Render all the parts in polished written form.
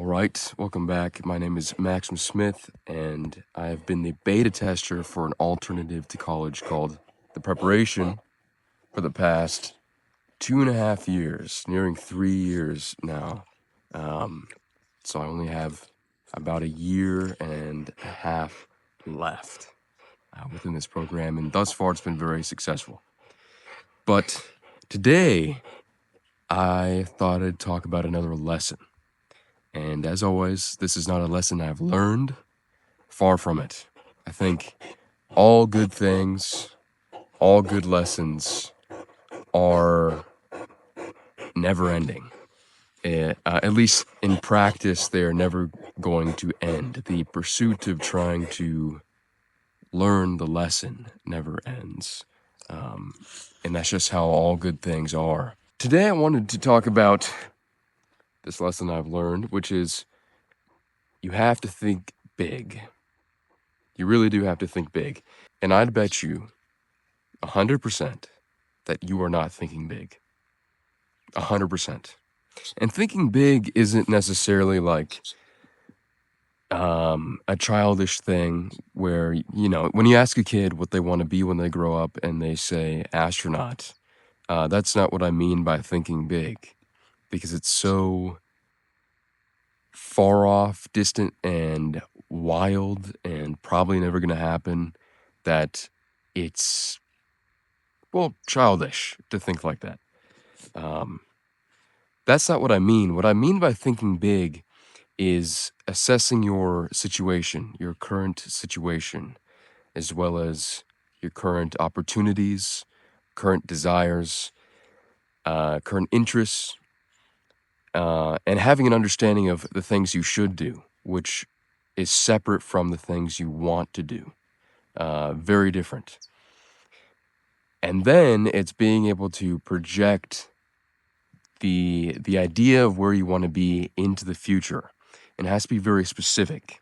All right, welcome back. My name is Maxim Smith, and I have been the beta tester for an alternative to college called The Preparation for the past 2.5 years, nearing 3 years now. So I only have about a year and a half left within this program, and thus far it's been very successful. But today, I thought I'd talk about another lesson. And as always, this is not a lesson I've learned. Far from it. I think all good things, all good lessons are never ending. At least in practice, they are never going to end. The pursuit of trying to learn the lesson never ends. And that's just how all good things are. Today, I wanted to talk about this lesson I've learned, which is you have to think big. You really do have to think big. And I'd bet you 100% that you are not thinking big. 100%. And thinking big isn't necessarily like a childish thing where, when you ask a kid what they want to be when they grow up and they say astronaut, that's not what I mean by thinking big, because it's so far off, distant, and wild, and probably never going to happen that it's, well, childish to think like that. That's not what I mean. What I mean by thinking big is assessing your situation, your current situation, as well as your current opportunities, current desires, current interests, and having an understanding of the things you should do, which is separate from the things you want to do. Very different. And then it's being able to project the idea of where you want to be into the future. And it has to be very specific,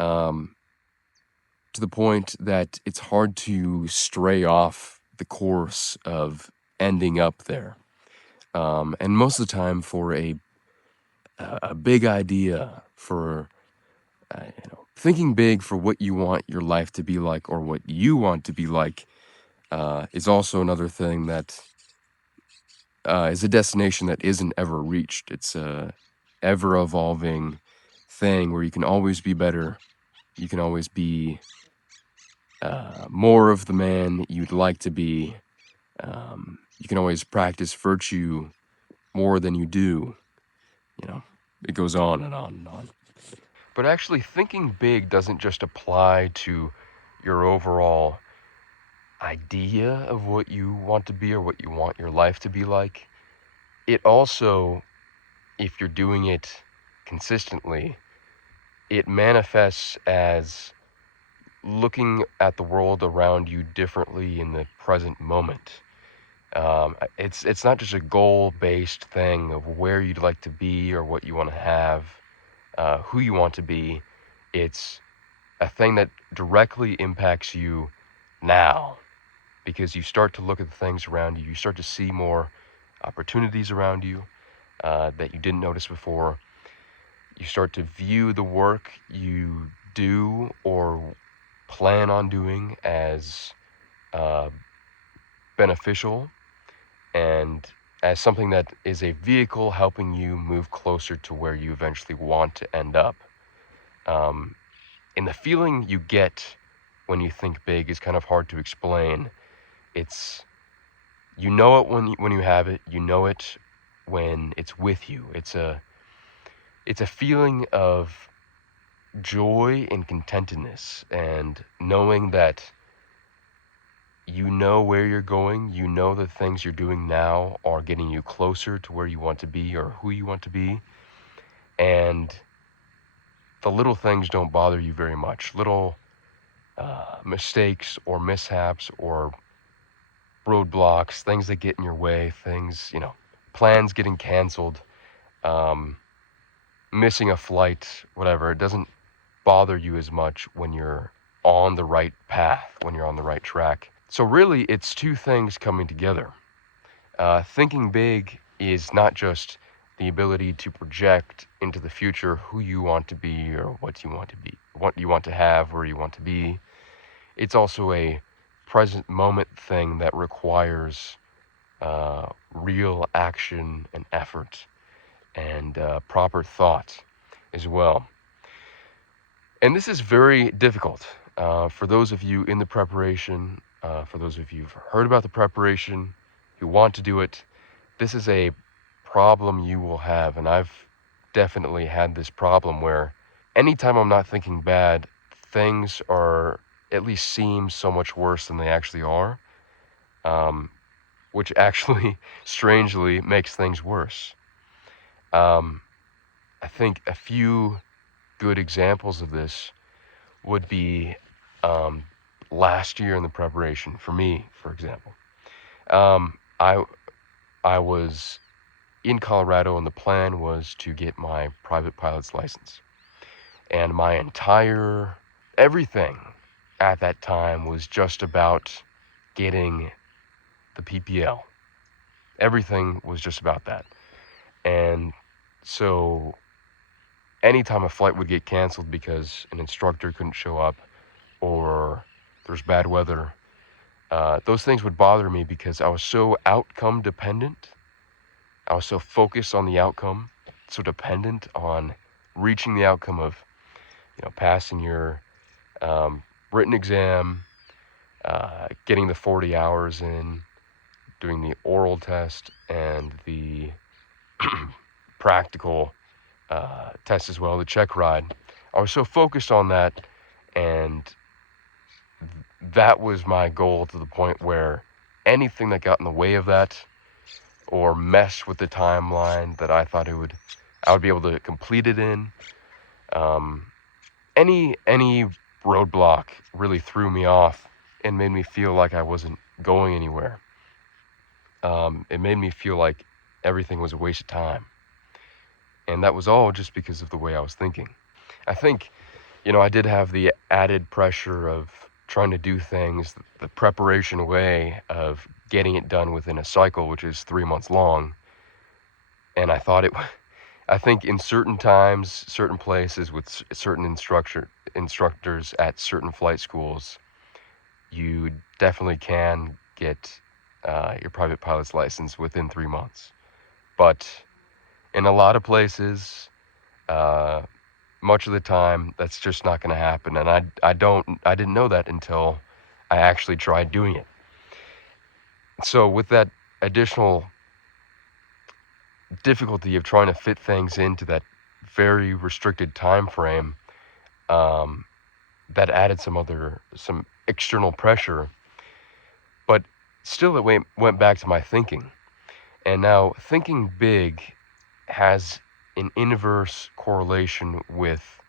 to the point that it's hard to stray off the course of ending up there. And most of the time, for a big idea, for thinking big for what you want your life to be like or what you want to be like, is also another thing that is a destination that isn't ever reached. It's a ever evolving thing where you can always be better. You can always be more of the man you'd like to be. You can always practice virtue more than you do. It goes on and on and on. But actually, thinking big doesn't just apply to your overall idea of what you want to be or what you want your life to be like. It also, if you're doing it consistently, it manifests as looking at the world around you differently in the present moment. It's not just a goal-based thing of where you'd like to be or what you want to have, who you want to be. It's a thing that directly impacts you now, because you start to look at the things around you. You start to see more opportunities around you that you didn't notice before. You start to view the work you do or plan on doing as beneficial and as something that is a vehicle helping you move closer to where you eventually want to end up. And the feeling you get when you think big is kind of hard to explain. It's, you know it when you have it. You know it when it's with you. It's a feeling of joy and contentedness, and knowing that you know where you're going, you know the things you're doing now are getting you closer to where you want to be or who you want to be, and the little things don't bother you very much. Little mistakes or mishaps or roadblocks, things that get in your way, things, plans getting canceled, missing a flight, whatever, it doesn't bother you as much when you're on the right path, when you're on the right track. So really, it's two things coming together. Thinking big is not just the ability to project into the future who you want to be or what you want to be, what you want to have, where you want to be. It's also a present moment thing that requires real action and effort and proper thought as well. And this is very difficult for those of you in the preparation, for those of you who've heard about the preparation, who want to do it. This is a problem you will have, and I've definitely had this problem where anytime I'm not thinking bad, things are at least seem so much worse than they actually are, which actually strangely makes things worse. I think a few good examples of this would be last year in the preparation for me, for example. I was in Colorado, and the plan was to get my private pilot's license. And my entire everything at that time was just about getting the PPL. Everything was just about that. And so anytime a flight would get canceled because an instructor couldn't show up or there's bad weather, those things would bother me because I was so outcome dependent. I was so focused on the outcome, so dependent on reaching the outcome of, passing your written exam, getting the 40 hours in, doing the oral test, and the practical test as well, the check ride. I was so focused on that, and that was my goal to the point where anything that got in the way of that or messed with the timeline that I thought I would be able to complete it in, any roadblock really threw me off and made me feel like I wasn't going anywhere. It made me feel like everything was a waste of time. And that was all just because of the way I was thinking. I think, I did have the added pressure of trying to do things the preparation way of getting it done within a cycle, which is 3 months long. And I think in certain times, certain places with certain instructors at certain flight schools, you definitely can get your private pilot's license within 3 months. But in a lot of places, much of the time, that's just not going to happen. And I didn't know that until I actually tried doing it. So with that additional difficulty of trying to fit things into that very restricted time frame, that added some external pressure, but still it went back to my thinking. And now thinking big has an inverse correlation with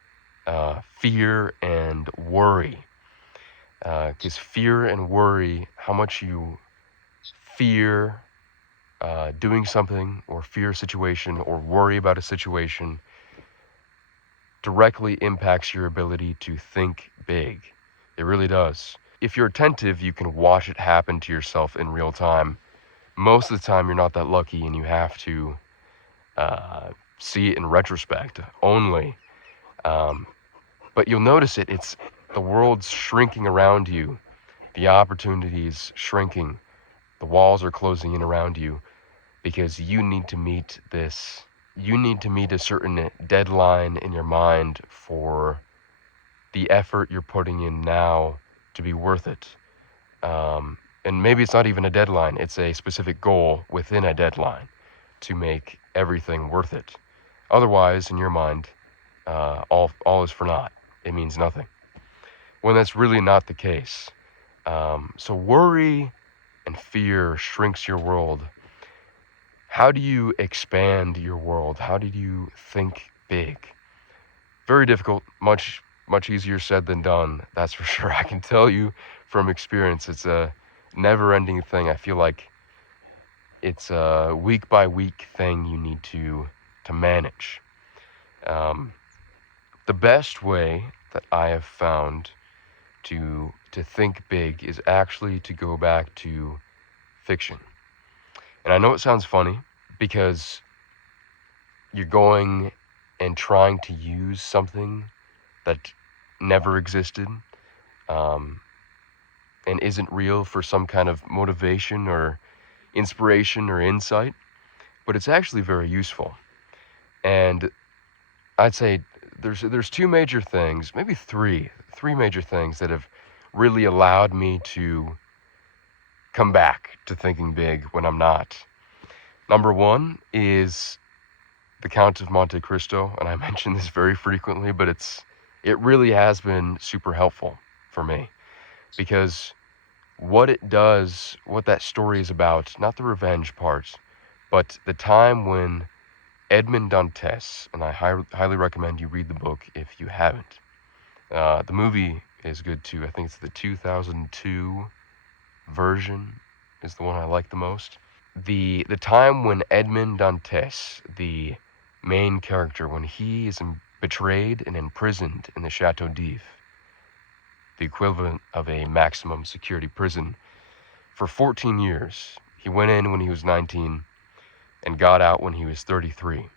fear and worry. Because fear and worry, how much you fear doing something or fear a situation or worry about a situation, directly impacts your ability to think big. It really does. If you're attentive, you can watch it happen to yourself in real time. Most of the time, you're not that lucky, and you have to see it in retrospect only. But you'll notice it's the world's shrinking around you. The opportunities shrinking. The walls are closing in around you because you need to meet this. You need to meet a certain deadline in your mind for the effort you're putting in now to be worth it. And maybe it's not even a deadline. It's a specific goal within a deadline to make everything worth it. Otherwise, in your mind, all is for naught. It means nothing. When that's really not the case. So worry and fear shrinks your world. How do you expand your world? How do you think big? Very difficult, much easier said than done, that's for sure. I can tell you from experience, it's a never-ending thing. I feel like it's a week-by-week thing you need to manage. The best way that I have found to think big is actually to go back to fiction. And I know it sounds funny because you're going and trying to use something that never existed, um, and isn't real for some kind of motivation or inspiration or insight, but it's actually very useful. And I'd say there's two major things, maybe three major things that have really allowed me to come back to thinking big when I'm not. Number one is The Count of Monte Cristo, and I mention this very frequently, but it really has been super helpful for me, because what it does, what that story is about, not the revenge part, but the time when Edmond Dantes, and I highly recommend you read the book if you haven't. The movie is good too. I think it's the 2002 version is the one I like the most. The time when Edmond Dantes, the main character, when he is betrayed and imprisoned in the Chateau d'If, the equivalent of a maximum security prison, for 14 years. He went in when he was 19 and got out when he was 33.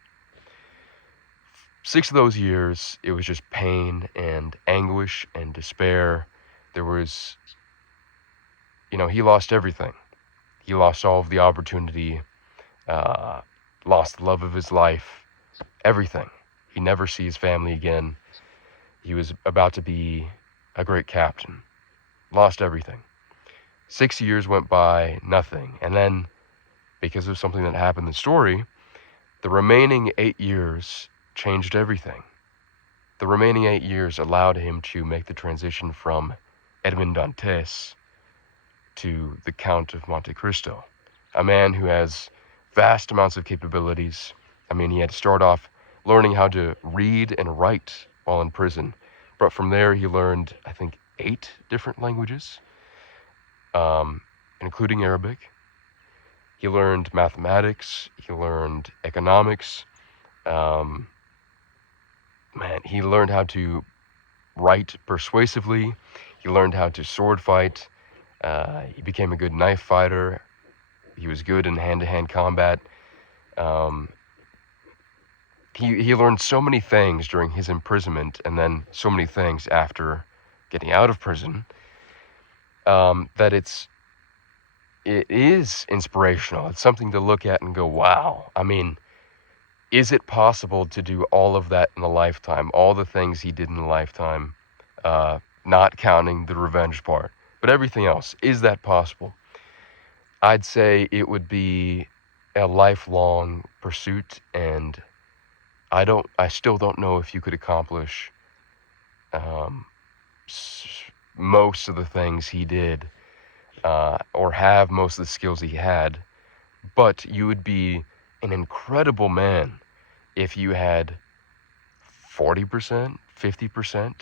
6 of those years, it was just pain and anguish and despair. There was, he lost everything. He lost all of the opportunity, lost the love of his life, everything. He never sees his family again. He was about to be a great captain. Lost everything. 6 years went by, nothing. And then, because of something that happened in the story, the remaining 8 years changed everything. The remaining 8 years allowed him to make the transition from Edmond Dantes to the Count of Monte Cristo, a man who has vast amounts of capabilities. I mean, he had to start off learning how to read and write while in prison, but from there he learned, I think, 8 different languages, including Arabic. He learned mathematics, he learned economics, he learned how to write persuasively, he learned how to sword fight, he became a good knife fighter, he was good in hand-to-hand combat. He learned so many things during his imprisonment, and then so many things after getting out of prison, that it is inspirational. It's something to look at and go, wow. I mean, is it possible to do all of that in a lifetime? All the things he did in a lifetime, not counting the revenge part, but everything else. Is that possible? I'd say it would be a lifelong pursuit, and I still don't know if you could accomplish most of the things he did, or have most of the skills he had, but you would be an incredible man if you had 40%, 50%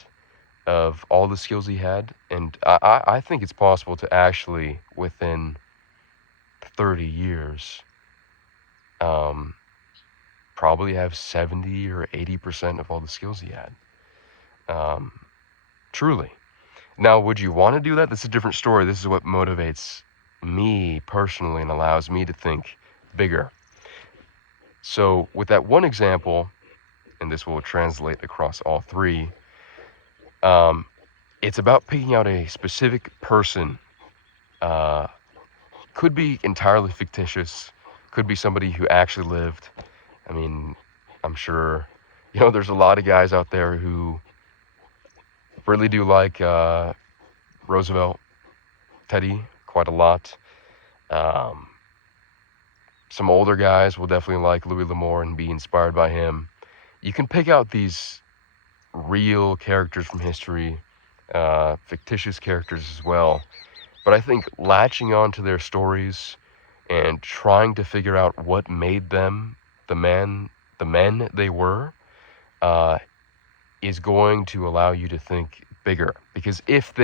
of all the skills he had. And I think it's possible to actually, within 30 years, probably have 70 or 80% of all the skills he had. Truly. Now, would you want to do that? That's a different story. This is what motivates me personally and allows me to think bigger. So with that one example, and this will translate across all three, it's about picking out a specific person. Could be entirely fictitious, could be somebody who actually lived. I mean, I'm sure, there's a lot of guys out there who really do like Roosevelt, Teddy, quite a lot. Some older guys will definitely like Louis L'Amour and be inspired by him. You can pick out these real characters from history, fictitious characters as well. But I think latching on to their stories and trying to figure out what made them the men they were, is going to allow you to think bigger. Because if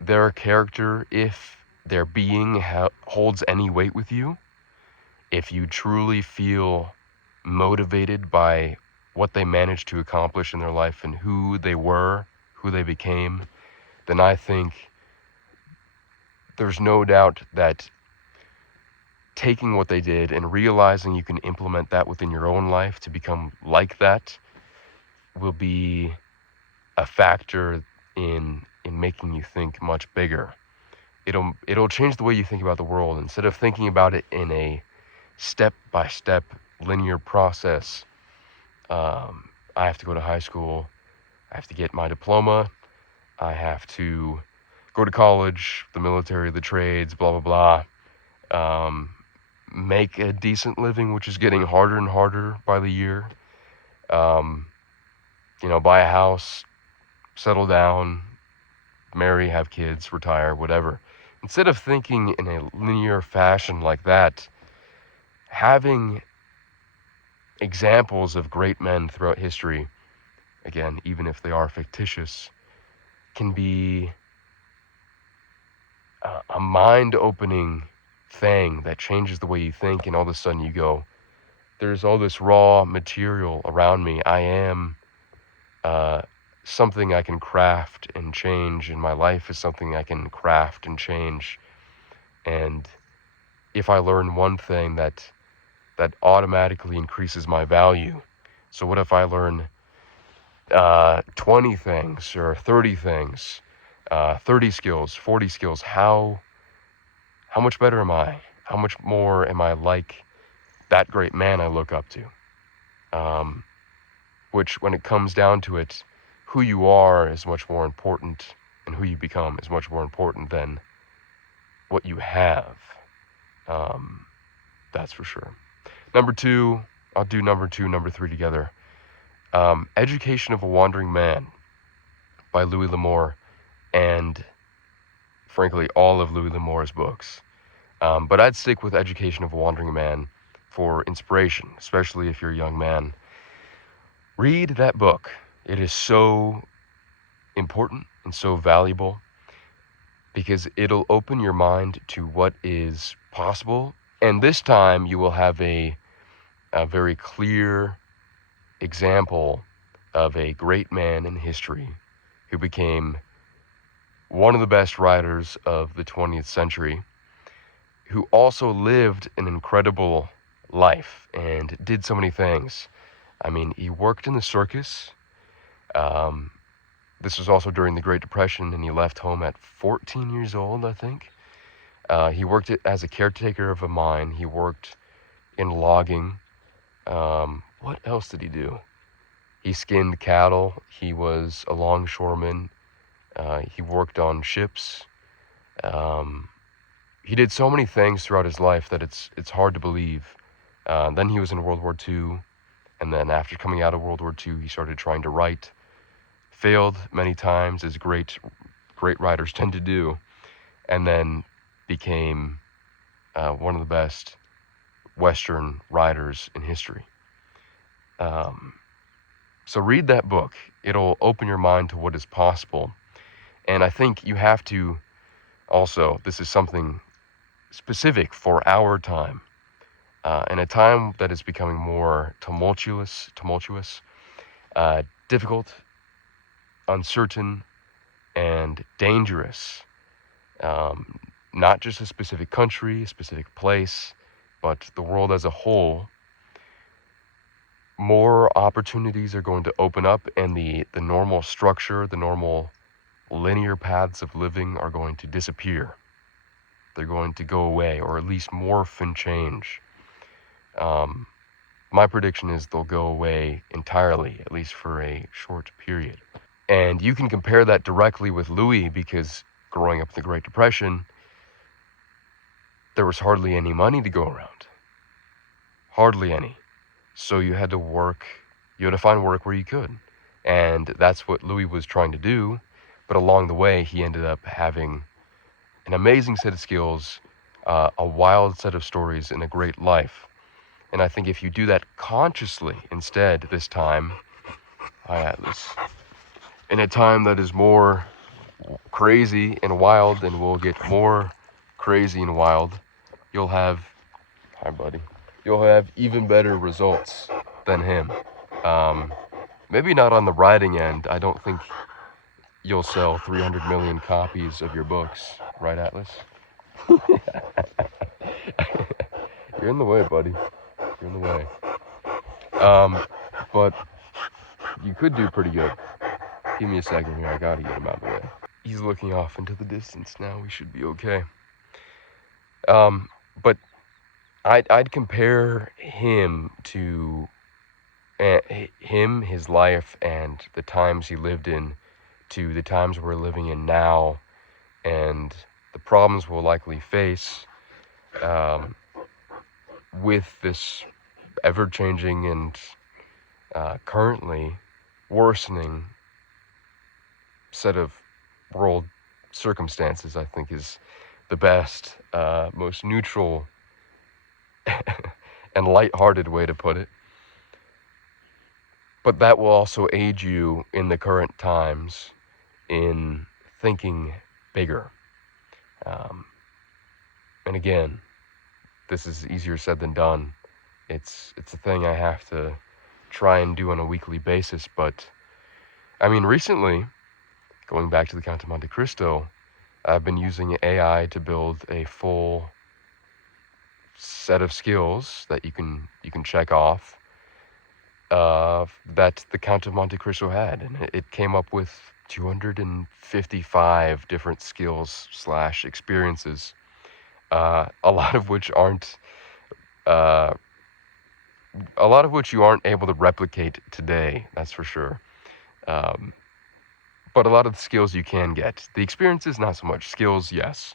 their character, if their being holds any weight with you, if you truly feel motivated by what they managed to accomplish in their life and who they were, who they became, then I think there's no doubt that taking what they did and realizing you can implement that within your own life to become like that will be a factor in making you think much bigger. It'll change the way you think about the world. Instead of thinking about it in a step-by-step linear process, I have to go to high school, I have to get my diploma, I have to go to college, the military, the trades, blah, blah, blah. Make a decent living, which is getting harder and harder by the year. Buy a house, settle down, marry, have kids, retire, whatever. Instead of thinking in a linear fashion like that, having examples of great men throughout history, again, even if they are fictitious, can be a mind-opening thing that changes the way you think, and all of a sudden you go, there's all this raw material around me. I am something I can craft and change, and my life is something I can craft and change. And if I learn one thing, that automatically increases my value. So what if I learn 20 things or 30 things, 30 skills, 40 skills? How much better am I? How much more am I like that great man I look up to? Which, when it comes down to it, who you are is much more important, and who you become is much more important than what you have. That's for sure. Number two, I'll do number two, number three together. Education of a Wandering Man by Louis L'Amour, and frankly, all of Louis L'Amour's books. But I'd stick with Education of a Wandering Man for inspiration, especially if you're a young man. Read that book. It is so important and so valuable because it'll open your mind to what is possible. And this time you will have a very clear example of a great man in history who became one of the best writers of the 20th century, who also lived an incredible life and did so many things. I mean, he worked in the circus. This was also during the Great Depression, and he left home at 14 years old, I think. He worked as a caretaker of a mine. He worked in logging. What else did he do? He skinned cattle. He was a longshoreman. He worked on ships. He did so many things throughout his life that it's hard to believe. Then he was in World War II, and then after coming out of World War II, he started trying to write. Failed many times, as great writers tend to do, and then became one of the best Western writers in history. So read that book. It'll open your mind to what is possible. And I think you have to also, this is something specific for our time, in a time that is becoming more tumultuous, difficult, uncertain, and dangerous. Not just a specific country, a specific place, but the world as a whole. More opportunities are going to open up, and the normal structure, the normal linear paths of living are going to disappear. They're going to go away, or at least morph and change. My prediction is they'll go away entirely, at least for a short period. And you can compare that directly with Louis, because growing up in the Great Depression, there was hardly any money to go around. Hardly any. So you had to find work where you could. And that's what Louis was trying to do. But along the way, he ended up having an amazing set of skills, a wild set of stories, and a great life. And I think if you do that consciously instead this time, in a time that is more crazy and wild, and will get more crazy and wild, you'll have even better results than him. Maybe not on the writing end. I don't think you'll sell 300 million copies of your books, right, Atlas? You're in the way, buddy. You're in the way. But you could do pretty good. Give me a second here. I gotta get him out of the way. He's looking off into the distance now. We should be okay. But I'd compare him to him, his life, and the times he lived in to the times we're living in now, and the problems we'll likely face with this ever-changing and currently worsening set of world circumstances, I think is the best, most neutral and lighthearted way to put it. But that will also aid you in the current times in thinking bigger. And again, this is easier said than done. It's a thing I have to try and do on a weekly basis. But I mean, recently, going back to the Count of Monte Cristo, I've been using AI to build a full set of skills that you can check off that the Count of Monte Cristo had, and it came up with 255 different skills / experiences, a lot of which you aren't able to replicate today, that's for sure. But a lot of the skills you can get. The experiences, not so much. Skills, yes.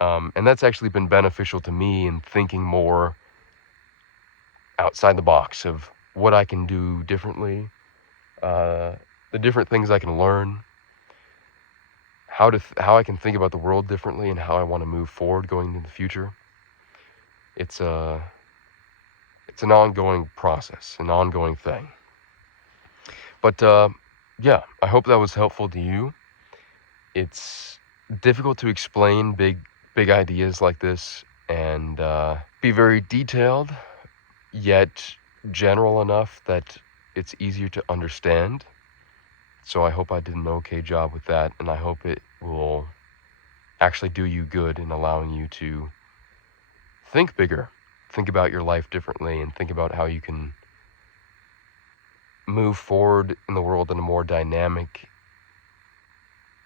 And that's actually been beneficial to me in thinking more outside the box of what I can do differently, the different things I can learn, how I can think about the world differently, and how I want to move forward going into the future. It's an ongoing process, an ongoing thing. But yeah, I hope that was helpful to you. It's difficult to explain big ideas like this and be very detailed, yet general enough that it's easier to understand. So I hope I did an okay job with that, and I hope it will actually do you good in allowing you to think bigger, think about your life differently, and think about how you can move forward in the world in a more dynamic,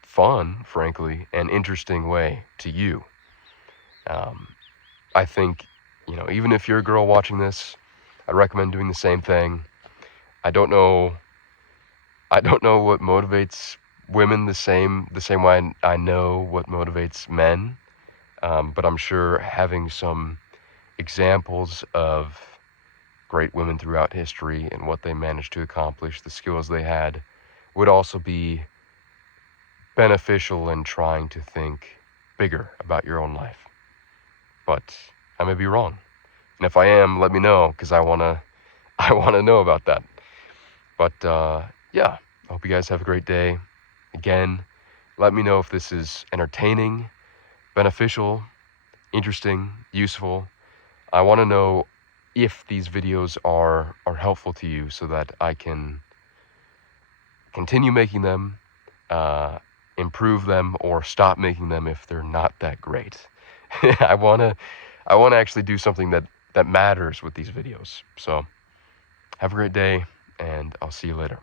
fun, frankly, and interesting way to you. I think, even if you're a girl watching this, I'd recommend doing the same thing. I don't know what motivates women the same way I know what motivates men, but I'm sure having some examples of great women throughout history and what they managed to accomplish, the skills they had, would also be beneficial in trying to think bigger about your own life. But I may be wrong, and if I am, let me know, because I wanna know about that. But yeah, I hope you guys have a great day. Again, let me know if this is entertaining, beneficial, interesting, useful. I want to know if these videos are helpful to you, so that I can continue making them, improve them, or stop making them if they're not that great. I want to actually do something that matters with these videos. So have a great day, and I'll see you later.